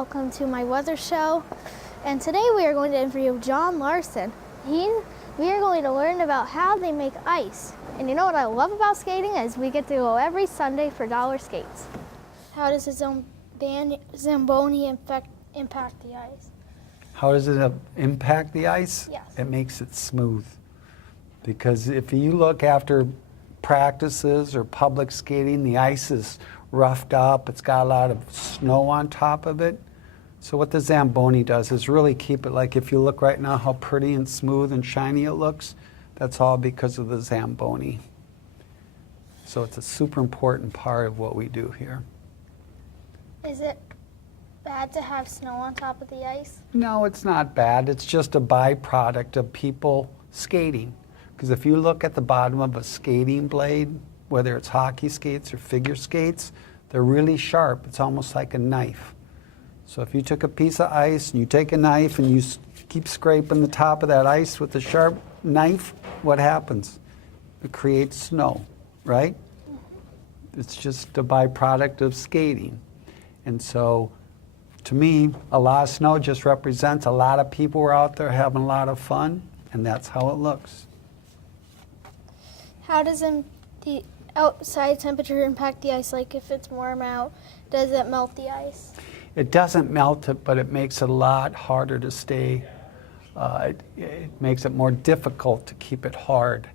welcome to my weather show. And today we are going to interview John Larson. We are going to learn about how they make ice. And you know what I love about skating is we get to go every Sunday for dollar skates. How does the Zamboni impact the ice? How does it impact the ice? Yes. It makes it smooth. Because if you look after practices or public skating, the ice is roughed up, it's got a lot of snow on top of it. So what the Zamboni does is really keep it, like if you look right now how pretty and smooth and shiny it looks, that's all because of the Zamboni. So it's a super important part of what we do here. Is it bad to have snow on top of the ice? No, it's not bad. It's just a byproduct of people skating. Because if you look at the bottom of a skating blade, whether it's hockey skates or figure skates, they're really sharp. It's almost like a knife. So if you took a piece of ice and you take a knife and you keep scraping the top of that ice with a sharp knife, what happens? It creates snow, right? It's just a byproduct of skating. And so to me, a lot of snow just represents a lot of people were out there having a lot of fun, and that's how it looks. How does the outside temperature impact the ice? Like if it's warm out, does it melt the ice? It doesn't melt it, but it makes it a lot harder to stay. It makes it more difficult to keep it hard.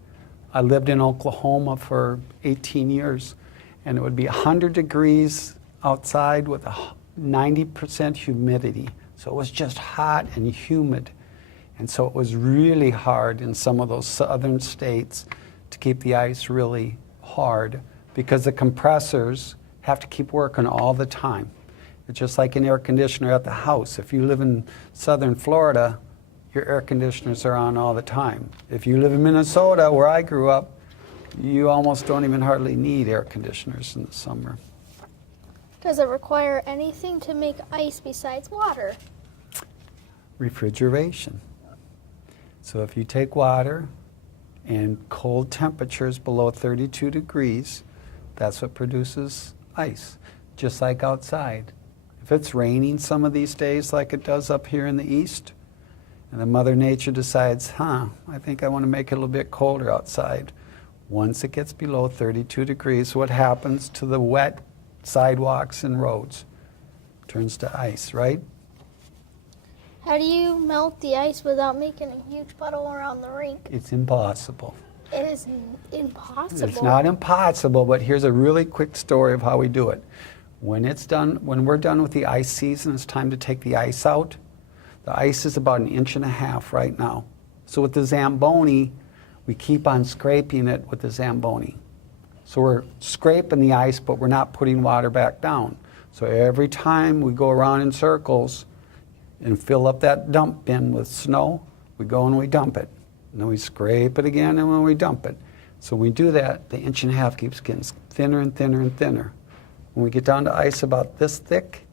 I lived in Oklahoma for 18 years, and it would be 100 degrees outside with 90% humidity. So it was just hot and humid. And so it was really hard in some of those southern states to keep the ice really hard because the compressors have to keep working all the time. It's just like an air conditioner at the house. If you live in southern Florida, your air conditioners are on all the time. If you live in Minnesota, where I grew up, you almost don't even hardly need air conditioners in the summer. Does it require anything to make ice besides water? Refrigeration. So if you take water and cold temperatures below 32 degrees, that's what produces ice, just like outside. If it's raining some of these days like it does up here in the east, and then Mother Nature decides, I think I want to make it a little bit colder outside. Once it gets below 32 degrees, what happens to the wet sidewalks and roads? Turns to ice, right? How do you melt the ice without making a huge puddle around the rink? It's impossible. It is impossible. It's not impossible, but here's a really quick story of how we do it. When we're done with the ice season, it's time to take the ice out. The ice is about 1.5 inches right now. So with the Zamboni, we keep on scraping it with the Zamboni. So we're scraping the ice, but we're not putting water back down. So every time we go around in circles and fill up that dump bin with snow, we go and we dump it. And then we scrape it again and then we dump it. So when we do that, the 1.5 inches keeps getting thinner and thinner and thinner. When we get down to ice about this thick,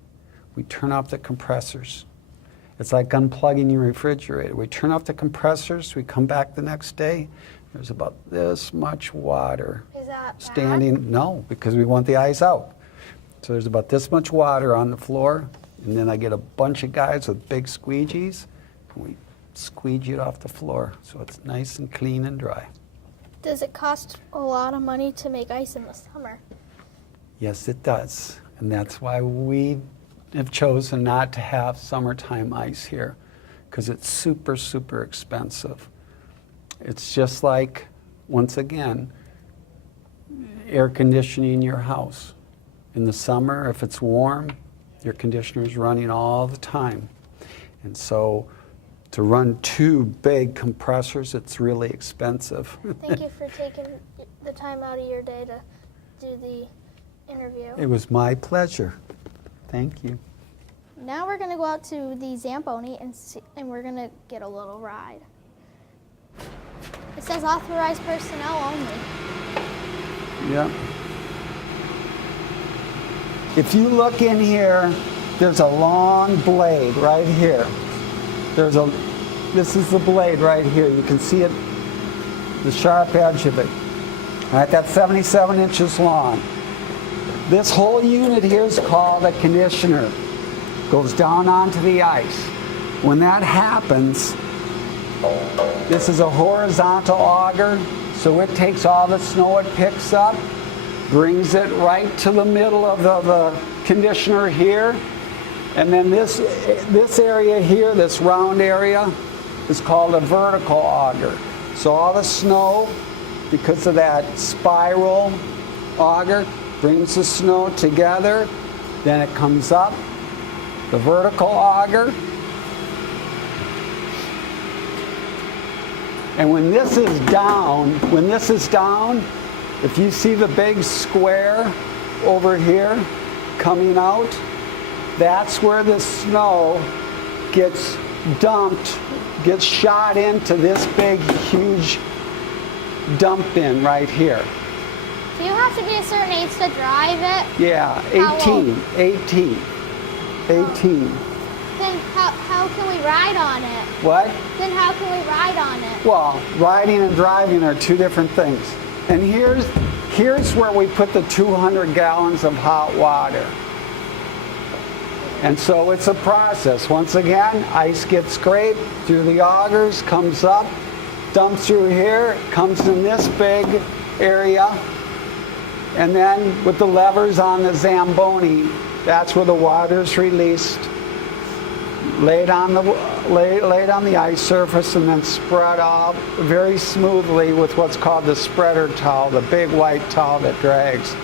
we turn off the compressors. It's like unplugging your refrigerator. We turn off the compressors, we come back the next day, there's about this much water. Is that standing bad? No, because we want the ice out. So there's about this much water on the floor, and then I get a bunch of guys with big squeegees, and we squeegee it off the floor so it's nice and clean and dry. Does it cost a lot of money to make ice in the summer? Yes, it does. And that's why we have chosen not to have summertime ice here, because it's super, super expensive. It's just like, once again, air conditioning your house. In the summer, if it's warm, your conditioner is running all the time. And so to run 2 big compressors, it's really expensive. Thank you for taking the time out of your day to do the interview. It was my pleasure. Thank you. Now we're going to go out to the Zamboni and we're going to get a little ride. It says authorized personnel only. Yeah. If you look in here, there's a long blade right here. This is the blade right here. You can see it, the sharp edge of it. All right, that's 77 inches long. This whole unit here is called a conditioner. goes down onto the ice. When that happens, this is a horizontal auger, so it takes all the snow it picks up, brings it right to the middle of the conditioner here, and then this area here, this round area, is called a vertical auger. So all the snow, because of that spiral auger, brings the snow together, then it comes up, the vertical auger, and when this is down, if you see the big square over here coming out, that's where the snow gets dumped, gets shot into this big, huge dump bin right here. Do you have to be a certain age to drive it? Yeah, How old? 18. Then how can we ride on it? What? Then how can we ride on it? Well, riding and driving are two different things. And here's where we put the 200 gallons of hot water. And so it's a process. Once again, ice gets scraped through the augers, comes up, dumps through here, comes in this big area, and then with the levers on the Zamboni, that's where the water is released, laid on the ice surface, and then spread out very smoothly with what's called the spreader towel, the big white towel that drags.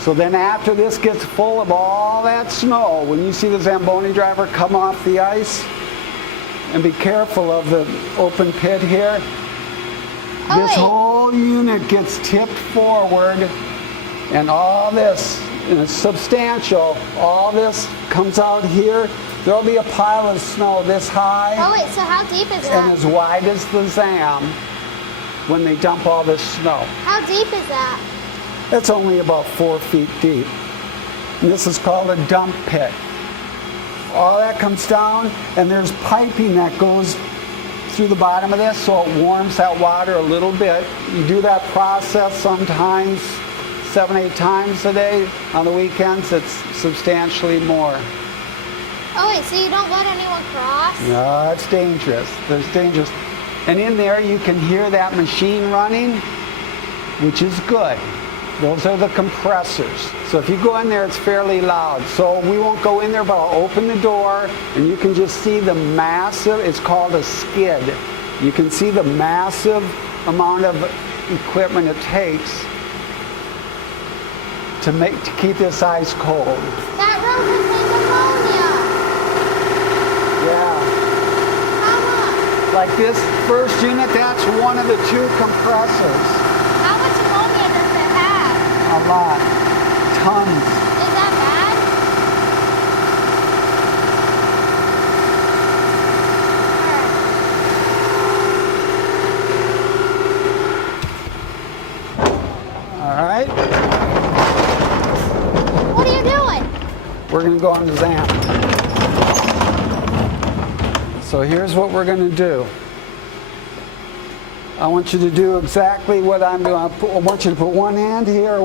So then after this gets full of all that snow, when you see the Zamboni driver come off the ice, and be careful of the open pit here, this whole unit gets tipped forward, and all this, and it's substantial, all this comes out here. There'll be a pile of snow this high. Oh wait, so how deep is and that? as wide as the Zam when they dump all this snow. How deep is that? It's only about 4 feet deep. And this is called a dump pit. All that comes down, and there's piping that goes through the bottom of this, so it warms that water a little bit. You do that process sometimes 7-8 times a day. On the weekends, it's substantially more. Oh wait, so you don't let anyone cross? No, it's dangerous. It's dangerous. And in there, you can hear that machine running, which is good. Those are the compressors. So if you go in there, it's fairly loud. So we won't go in there, but I'll open the door, and you can just see the massive, it's called a skid. You can see the massive amount of equipment it takes to keep this ice cold. That room contains ammonia. Yeah. How much? Like this first unit, that's one of the 2 compressors. How much ammonia does it have? A lot. Tons. Is that bad? All right. What are you doing? We're going to go on the Zam. So here's what we're going to do. I want you to do exactly what I'm doing. I want you to put one hand here,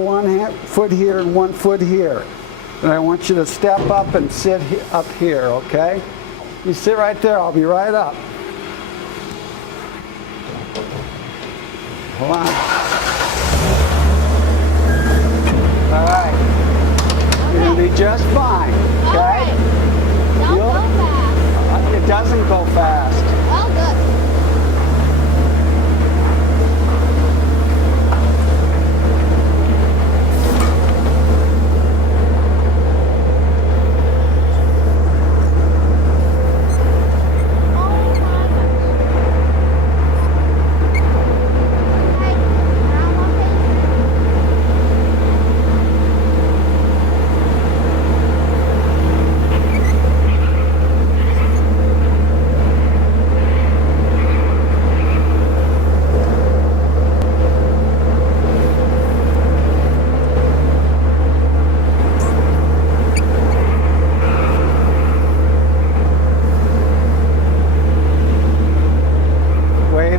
foot here, and 1 foot here. And I want you to step up and sit up here, okay? You sit right there. I'll be right up. Hold on. All right. You're going to be just fine, All okay? right. Don't go fast. It doesn't go fast. Oh, good.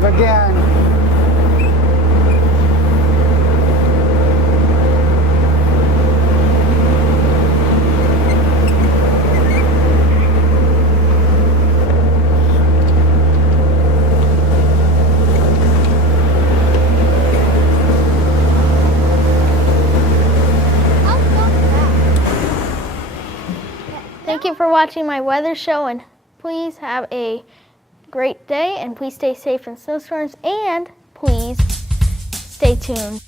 Again. watching my weather show, and please have a great day, and please stay safe in snowstorms, and please stay tuned.